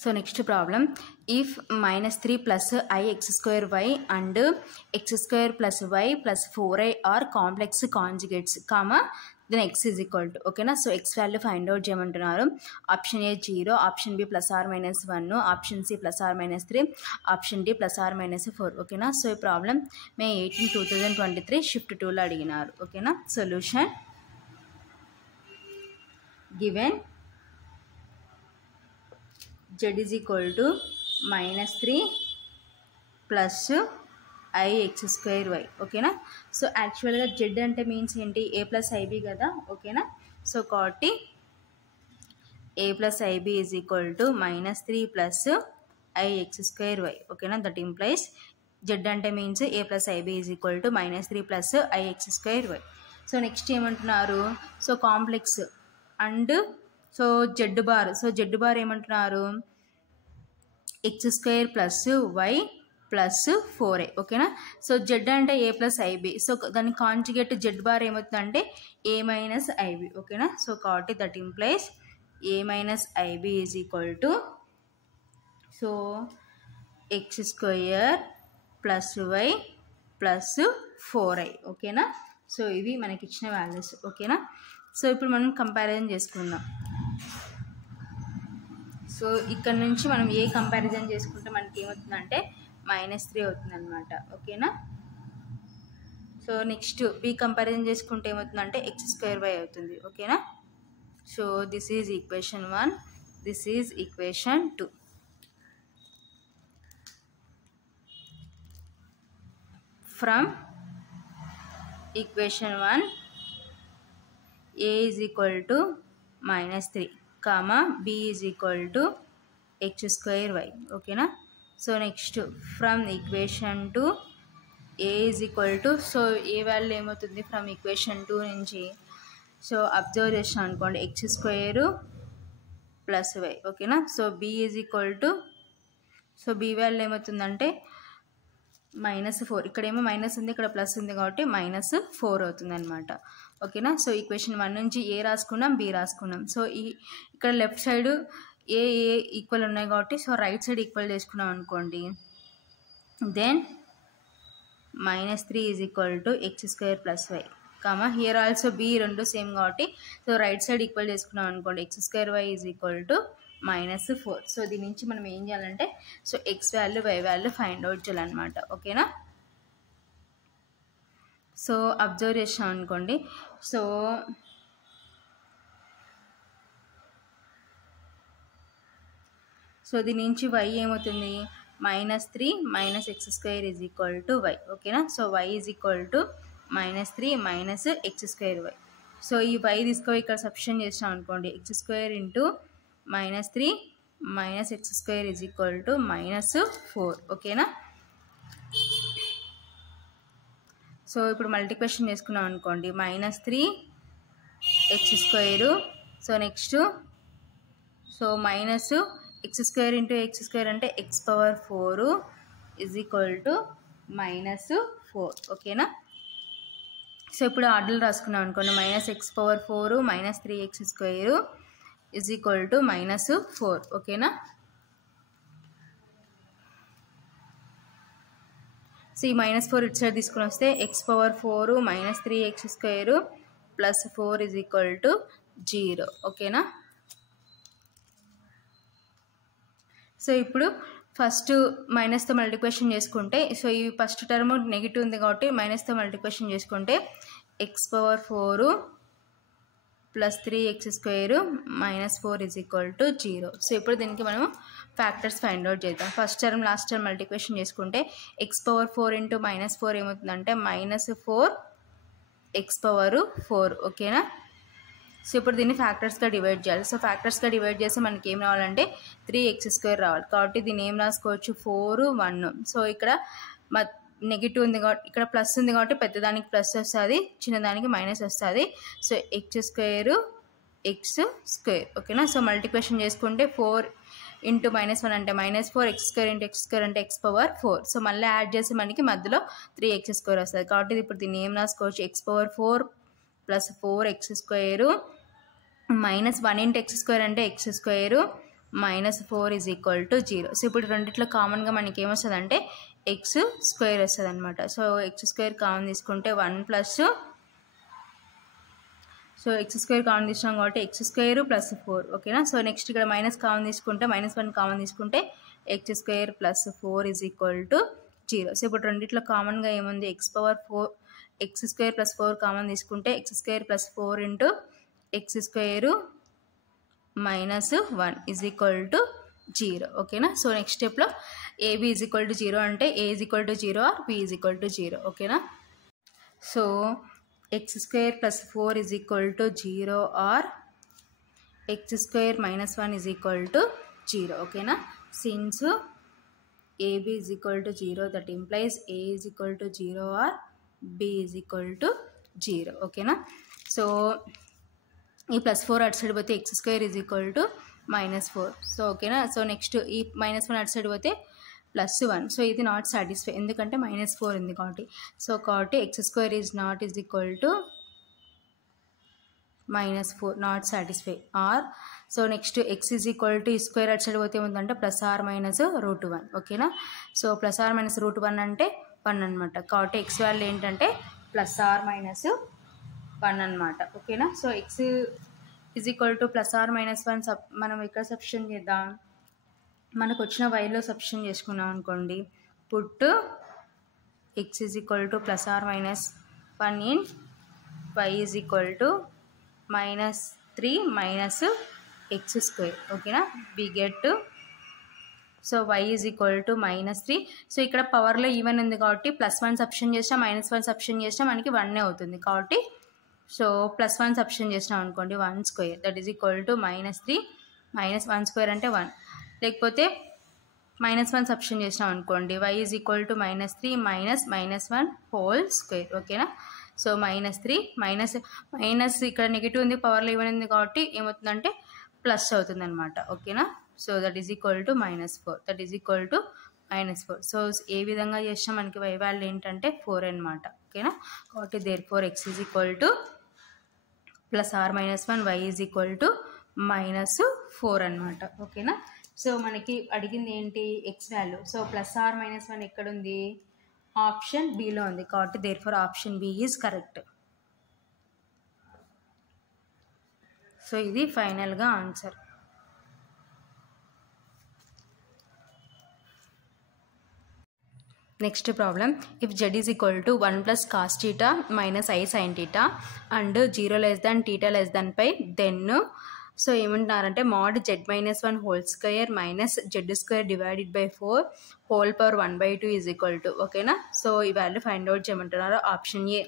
So next problem, if minus 3 plus ix square y and x square plus y plus 4i are complex conjugates, comma, then x is equal to, okay na. So x value find out cheyamantunnaru. Option A 0, option B plus or minus 1, option C plus or minus 3, option D plus or minus 4, okay na. So ఈ problem May 18, 2023 shift 2 లో అడిగినారు, okay na. Solution given z is equal to minus 3 plus ix square y, okay na. So actually z అంటే means ఏంటి, a plus ib కదా, okay na. So కాబట్టి a plus ib is equal to minus 3 plus ix square y, okay na. That implies z అంటే means a plus ib is equal to minus 3 plus ix square y. So next ఏమంటున్నారు, so complex and so z bar, so z bar ఏమంటున్నారు, x square plus y plus 4a, ఓకేనా. So z అంటే a plus i b, so దాని conjugate z bar ఏమవుతుందంటే a minus i b, ఓకేనా. So కాబట్టి that implies a minus i b is equal to so x square plus y plus 4i, ఓకేనా. So ఇవి మనకి ఇచ్చిన వాల్యూస్, ఓకేనా. సో ఇప్పుడు మనం కంపారిజన్ చేసుకుందాం. సో ఇక్కడ నుంచి మనం ఏ కంపారిజన్ చేసుకుంటే మనకి ఏమవుతుందంటే -3 అవుతుంది అనమాట, ఓకేనా. సో నెక్స్ట్ బి కంపారిజన్ చేసుకుంటే ఏమవుతుందంటే x స్క్వేర్ y అవుతుంది, ఓకేనా. So this is equation 1, this is equation 2. From equation 1 a is equal to -3, comma b is equal to x square y, okay na. So next from equation 2 a is equal to, so a value ఏమవుతుంది from equation 2 నుంచి, so observe చేసాం అనుకోండి x square plus y, ఓకేనా. So b is equal to, so b value ఏమవుతుందంటే -4, ఇక్కడేమో minus ఉంది, ఇక్కడ plus ఉంది కాబట్టి -4 అవుతుంది అనమాట, ఓకేనా. సో ఈక్వేషన్ 1 నుంచి ఏ రాసుకున్నాం, బి రాసుకున్నాం. సో ఇక్కడ లెఫ్ట్ సైడ్ ఏ ఈక్వల్ ఉన్నాయి కాబట్టి సో రైట్ సైడ్ ఈక్వల్ చేసుకున్నాం అనుకోండి, then -3 is equal to x square plus y, comma here also b రెండు సేమ్ కాబట్టి సో రైట్ సైడ్ ఈక్వల్ చేసుకున్నాం అనుకోండి, x square y is equal to -4. So దీని నుంచి మనం ఏం చేయాలంటే so x value y value find out చేయాలన్నమాట, ఓకేనా. సో అబ్జర్వ్ చేసాం అనుకోండి, సో దీని నుంచి y ఏమవుతుంది -3 minus x square is equal to y, ఓకేనా. So y is equal to -3 minus x square y. So ఈ y తీసుకొని ఇక్కడ సబ్స్టిట్యూట్ చేసాం అనుకోండి, x square into -3 minus x square is equal to -4, ఓకేనా. సో ఇప్పుడు మల్టిప్లికేషన్ చేసుకున్నాం అనుకోండి, -3 x square, so next so minus x square into x square అంటే x power 4 is equal to -4, ఓకేనా. సో ఇప్పుడు ఆర్డర్ రాసుకున్నాం అనుకోండి, -x power 4 -3x square is equal to -4, ఓకేనా. సో ఈ -4 ఇటు సైడ్ తీసుకుని వస్తే x power 4 -3x square plus 4 is equal to 0, ఓకేనా. సో ఇప్పుడు ఫస్ట్ మైనస్తో మల్టిప్లికేషన్ చేసుకుంటే, సో ఈ ఫస్ట్ టర్మ్ నెగిటివ్ ఉంది కాబట్టి మైనస్తో మల్టిప్లికేషన్ చేసుకుంటే x power 4 plus 3x square -4 is equal to 0. So ఇప్పుడు దీనికి మనం ఫ్యాక్టర్స్ ఫైండ్ అవుట్ చేద్దాం. First term last term multiplication చేసుకుంటే x పవర్ 4 ఇంటూ -4 ఏమవుతుందంటే -4 x పవర్ 4, ఓకేనా. సో ఇప్పుడు దీన్ని ఫ్యాక్టర్స్గా డివైడ్ చేయాలి. సో ఫ్యాక్టర్స్గా డివైడ్ చేస్తే మనకి ఏం రావాలంటే 3x స్క్వేర్ రావాలి, కాబట్టి దీన్ని ఏం రాసుకోవచ్చు 4 1. సో ఇక్కడ నెగిటివ్ ఉంది కాబట్టి ఇక్కడ ప్లస్ ఉంది కాబట్టి పెద్దదానికి ప్లస్ వస్తుంది, చిన్నదానికి మైనస్ వస్తుంది. సో x స్క్వేర్ ఓకేనా. సో మల్టిప్లికేషన్ చేసుకుంటే 4 ఇంటూ -1 అంటే -4, x square into x square అంటే x పవర్ 4. సో మళ్ళీ యాడ్ చేసి మనకి మధ్యలో 3x స్క్వేర్ వస్తుంది, కాబట్టి ఇప్పుడు దీన్ని ఏం రాసుకోవచ్చు x power 4 plus 4x square -1 into x square అంటే x square -4 is equal to 0. So ఇప్పుడు రెండిట్లో కామన్గా మనకి ఏమొస్తుందంటే ఎక్స్ స్క్వేర్ వస్తుంది అనమాట. సో ఎక్స్ స్క్వేర్ కామన్ తీసుకుంటే 1 plus, so x square common తీసుకున్నాం కాబట్టి ఎక్స్ స్క్వేర్ ప్లస్ 4. ఓకేనా. సో నెక్స్ట్ ఇక్కడ మైనస్ కామన్ తీసుకుంటే -1 కామన్ తీసుకుంటే x square plus 4 is equal to 0. So ఇప్పుడు రెండిట్లో కామన్గా ఏముంది x⁴ x square plus 4 common తీసుకుంటే x square plus 4 into x square -1 is equal to 0. ఓకేనా. సో నెక్స్ట్ స్టెప్లో ఏబి ఈజ్ ఈక్వల్ టు 0 అంటే a is equal to 0 or b is equal to 0. ఓకేనా. So x square plus 4 is equal to 0 or x square -1 is equal to 0. ఓకేనా. Since ab is equal to 0 that implies a is equal to 0 or b is equal to 0. ఓకేనా. So ఈ +4 అటు side పోతే x square is equal to -4. So ఓకేనా. So next ఈ -1 అటు side పోతే +1. So ఇది నాట్ సాటిస్ఫై ఎందుకంటే -4 ఉంది కాబట్టి. సో కాబట్టి x square is not is equal to -4 not satisfy ఆర్. So next x is equal to ఈ స్క్వేర్ అటు సైడ్ పోతే ఏముందంటే +r-√1. ఓకేనా. సో +r-√1 అంటే 1 అనమాట. కాబట్టి ఎక్స్ వాల్యూ ఏంటంటే +r-1 అనమాట. ఓకేనా. So X is equal to +r-1 మనం ఇక్కడ సబ్స్టిట్యూషన్ చేద్దాం. మనకు వచ్చిన వైలో సబ్స్టిట్యూషన్ చేసుకున్నాం అనుకోండి. Put x is equal to +r-1 in y is equal to -3 minus x square. ఓకేనా. We get so y is equal to -3. So ఇక్కడ పవర్లో ఈవెన్ ఉంది కాబట్టి +1 సబ్స్టిట్యూషన్ చేసినా -1 సబ్స్టిట్యూషన్ చేసినా మనకి 1 అవుతుంది కాబట్టి సో +1 సబ్స్టిట్యూషన్ చేసినాం అనుకోండి 1 square that is equal to -3 -1 square అంటే 1. లేకపోతే -1 సబ్స్టిట్యూషన్ చేసినాం అనుకోండి y is equal to -3 -1 whole square. ఓకేనా. సో -3 మైనస్ ఇక్కడ నెగిటివ్ ఉంది పవర్లో ఈవెన్ ఉంది కాబట్టి ఏమవుతుందంటే ప్లస్ అవుతుంది అనమాట. ఓకేనా. So that is equal to -4 that is equal to -4. So ఏ విధంగా చేసినా మనకి y వాల్యూ ఏంటంటే 4 అనమాట. ఓకేనా. కాబట్టి therefore x is equal to +r-1 y is equal to -4 అనమాట. ఓకేనా. సో మనకి అడిగింది ఏంటి ఎక్స్ వాల్యూ. సో +r-1 ఎక్కడుంది ఆప్షన్ బిలో ఉంది కాబట్టి therefore option B is correct. So ఇది ఫైనల్గా answer. Next problem if z is equal to 1 + cos θ - i sin θ and 0 θ π then so ఏమంటున్నారంటే mod z-1 whole square minus z² divided by 4 whole power 1/2 is equal to. ఓకేనా. So ఈ value find out చేయమంటున్నారు. Option A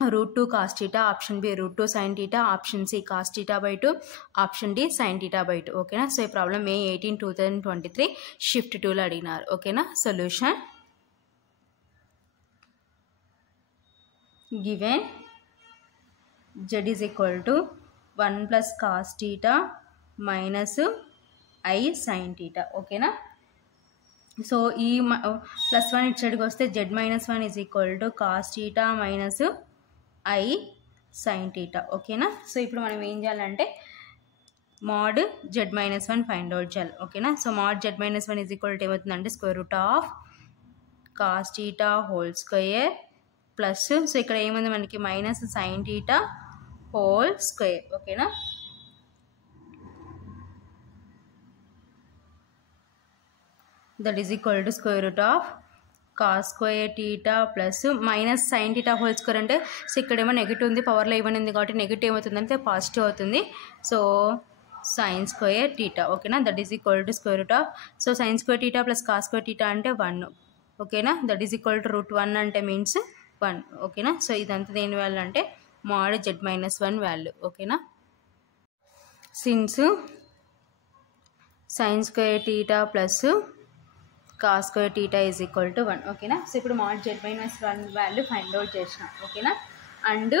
√2 cos θ, option B √2 sin θ, option C cos θ/2, option D sin θ/2. ఓకేనా. So ఈ problem May 18, 2023 shift 2లో అడిగినారు. ఓకేనా. Solution given z is equal to 1 + cos θ minus i sin θ. ఓకేనా. So ఈ +1 ఇటు సైడ్కి వస్తే z-1 is equal to cos θ minus i sin θ. ఓకేనా. సో ఇప్పుడు మనం ఏం చేయాలంటే mod z-1 ఫైండ్ అవుట్ చేయాలి. ఓకేనా. So mod z-1 is equal to ఏమవుతుందంటే √cos θ whole square plus so ఇక్కడ ఏముంది మనకి -sin θ హోల్ స్క్వేర్. ఓకేనా. That is equal to cos square θ plus -sin θ whole square అంటే సో ఇక్కడేమో నెగిటివ్ ఉంది పవర్లో ఇవ్వని ఉంది కాబట్టి నెగిటివ్ ఏమవుతుందంటే పాజిటివ్ అవుతుంది. So sin square θ. ఓకేనా. That is equal to so sin square θ plus cos square θ అంటే 1. ఓకేనా. దట్ ఈజ్ ఈక్వల్ టు √1 అంటే మీన్స్ 1. ఓకేనా. సో ఇదంతా దేని వాల్యూ అంటే mod z-1 వాల్యూ. ఓకేనా. Since sin square θ plus cos square θ is equal to 1. ఓకేనా. సో ఇప్పుడు mod z-1 value find out చేసినాం. ఓకేనా. And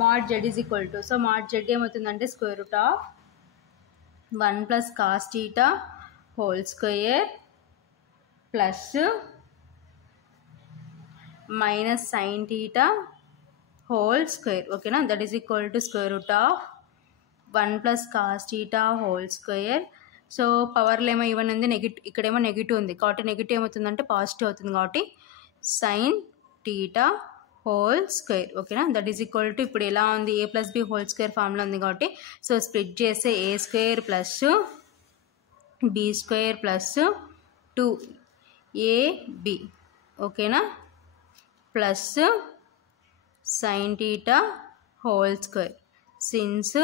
mod z is equal to so mod z ఏమవుతుందంటే √1 + cos θ whole square plus -sin θ whole square. ఓకేనా. That is equal to 1 plus cos theta whole square. So పవర్లో ఏమో even ఉంది, ఇక్కడేమో negative ఉంది కాబట్టి నెగిటివ్ ఏమవుతుందంటే పాజిటివ్ అవుతుంది కాబట్టి సైన్ టీటా హోల్ స్క్వేర్. ఓకేనా, దట్ ఈజ్ ఈక్వల్ టు ఇప్పుడు ఎలా ఉంది, a plus b whole square formula ఉంది కాబట్టి సో స్ప్లిట్ చేస్తే a square plus b square plus 2ab. ఓకేనా, plus sine theta whole square since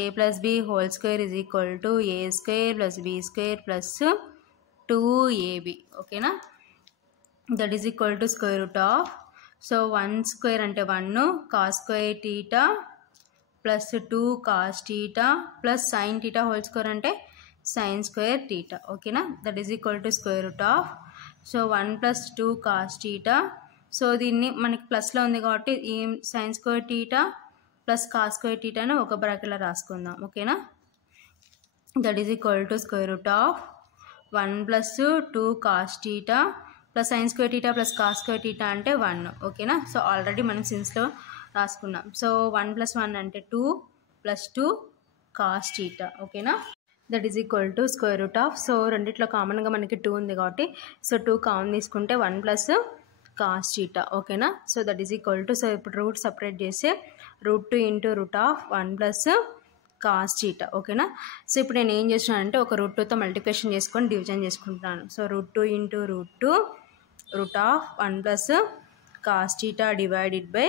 a plus b whole square is equal to a square plus b square plus 2ab. ఓకేనా, that is equal to square root of, so 1 square అంటే 1 cos square theta plus 2 cos theta plus sine theta whole square అంటే sine square theta. ఓకేనా, that is equal to square root of, so 1 plus 2 cos theta. So దీన్ని మనకి ప్లస్లో ఉంది కాబట్టి ఈ sine square theta plus cos square టీటాను ఒక బ్రాకెట్లో రాసుకుందాం. ఓకేనా, that is equal to square root of 1 plus 2 cos theta plus sign square theta plus cos square theta అంటే 1. ఓకేనా, సో ఆల్రెడీ మనం సిన్స్లో రాసుకున్నాం. సో 1 ప్లస్ 1 అంటే 2 ప్లస్ 2 కాస్ టీటా. ఓకేనా, that is equal to square root of, so రెండిట్లో కామన్గా మనకి 2 ఉంది కాబట్టి సో 2 కామన్ తీసుకుంటే 1 ప్లస్ కాస్ టీటా. ఓకేనా, so that is equal to, so ఇప్పుడు రూట్ సపరేట్ చేస్తే √2 into root of 1 plus cos theta. ఓకేనా, సో ఇప్పుడు నేను ఏం చేస్తున్నానంటే ఒక √2తో మల్టిప్లికేషన్ చేసుకొని డివిజన్ చేసుకుంటున్నాను. So √2 into √2 route of 1 plus cos theta divided by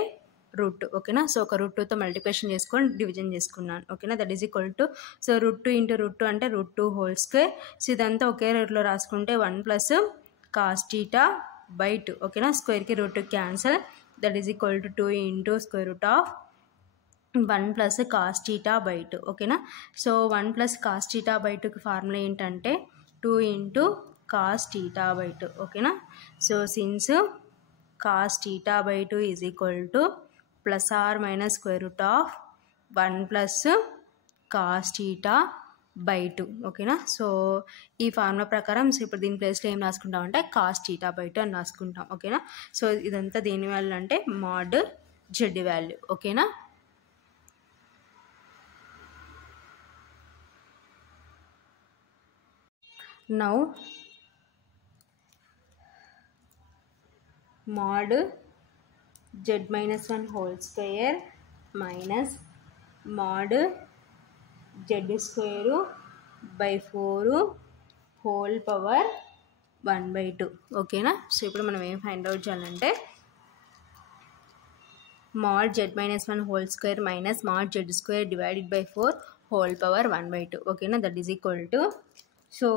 √2. ఓకేనా, సో ఒక √2తో మల్టిప్లికేషన్ చేసుకొని డివిజన్ చేసుకున్నాను. ఓకేనా, that is equal to, so √2 into √2 అంటే √2 హోల్ స్క్వేర్. సో ఇదంతా ఒకే రూట్లో రాసుకుంటే 1 ప్లస్ కాస్ టీటా బై 2. ఓకేనా, స్క్వేర్కి √2 cancel, that is equal to 2 into square root of 1 plus cos theta by 2. ఓకేనా, so 1 plus cos theta by 2కి formula ఏంటంటే 2 into cos theta by 2. ఓకేనా, so since cos theta by 2 is equal to plus or minus square root of 1 plus cos theta by 2. ఓకేనా, so ఈ formula ప్రకారం so ఇప్పుడు దీని ప్లేస్లో ఏం రాసుకుంటాం అంటే కాస్ టీటా బై 2 అని రాసుకుంటాం. ఓకేనా, సో ఇదంతా దేని వాల్యూ అంటే మాడ్ జెడ్ వాల్యూ. ఓకేనా, now mod z-1 whole square minus mod z square by 4 whole power 1/2. ఓకేనా, సో ఇప్పుడు మనం ఏం ఫైండ్ అవుట్ చేయాలంటే mod z-1 whole square minus mod z square divided by 4 whole power 1/2. ఓకేనా, that is equal to, so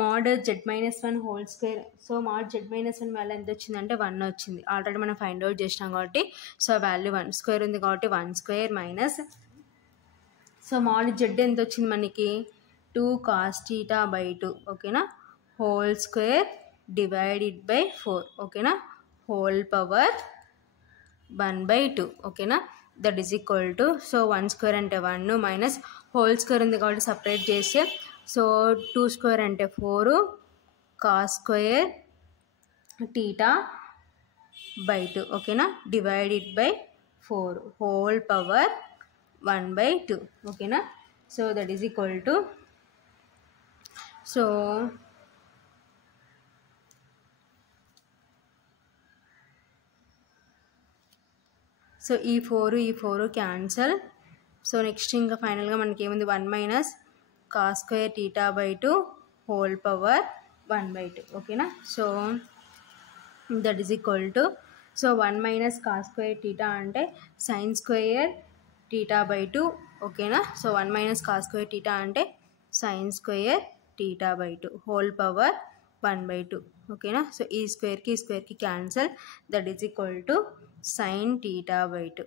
mod z-1 whole square, so mod z-1 value ఎంత వచ్చిందంటే 1 వచ్చింది. Already మనం ఫైండ్ అవుట్ చేసినాం కాబట్టి సో వాల్యూ 1 స్క్వేర్ ఉంది కాబట్టి 1 square minus, so mod z ఎంత వచ్చింది మనకి 2 కాస్ టీటా బై 2. ఓకేనా, హోల్ స్క్వేర్ డివైడెడ్ బై 4. ఓకేనా, హోల్ పవర్ 1/2. ఓకేనా, that is equal to, so 1 square అంటే 1 మైనస్ హోల్ స్క్వేర్ ఉంది కాబట్టి సపరేట్ చేస్తే సో 2 స్క్వేర్ అంటే 4 కాస్ స్క్వేర్ టీటా బై 2. ఓకేనా, డివైడెడ్ బై 4 హోల్ పవర్ 1/2. ఓకేనా, so that is equal to, so so ఈ 4 క్యాన్సల్. సో నెక్స్ట్ ఇంకా ఫైనల్గా మనకి ఏముంది 1 minus cos square theta by 2 whole power 1/2. ఓకేనా, so that is equal to, so 1 minus cos square theta అంటే sine square theta by 2. ఓకేనా, so 1 minus cos square theta అంటే sine square theta by 2 whole power 1/2. ఓకేనా, so ఈ స్క్వేర్కి cancel, that is equal to sine theta by 2.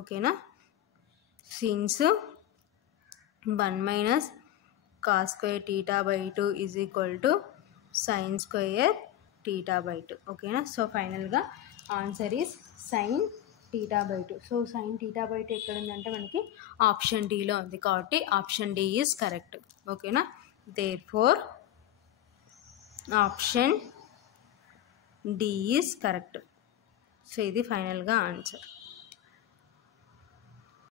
ఓకేనా, since 1 minus cos square theta by 2 is equal to sine square theta by 2. ఓకేనా, so ఫైనల్గా answer is sine theta by 2. So sine theta by 2 ఎక్కడ ఉందంటే మనకి option డీలో ఉంది కాబట్టి option D is correct. ఓకేనా, therefore option D is correct. So ఇది ఫైనల్గా ఆన్సర్.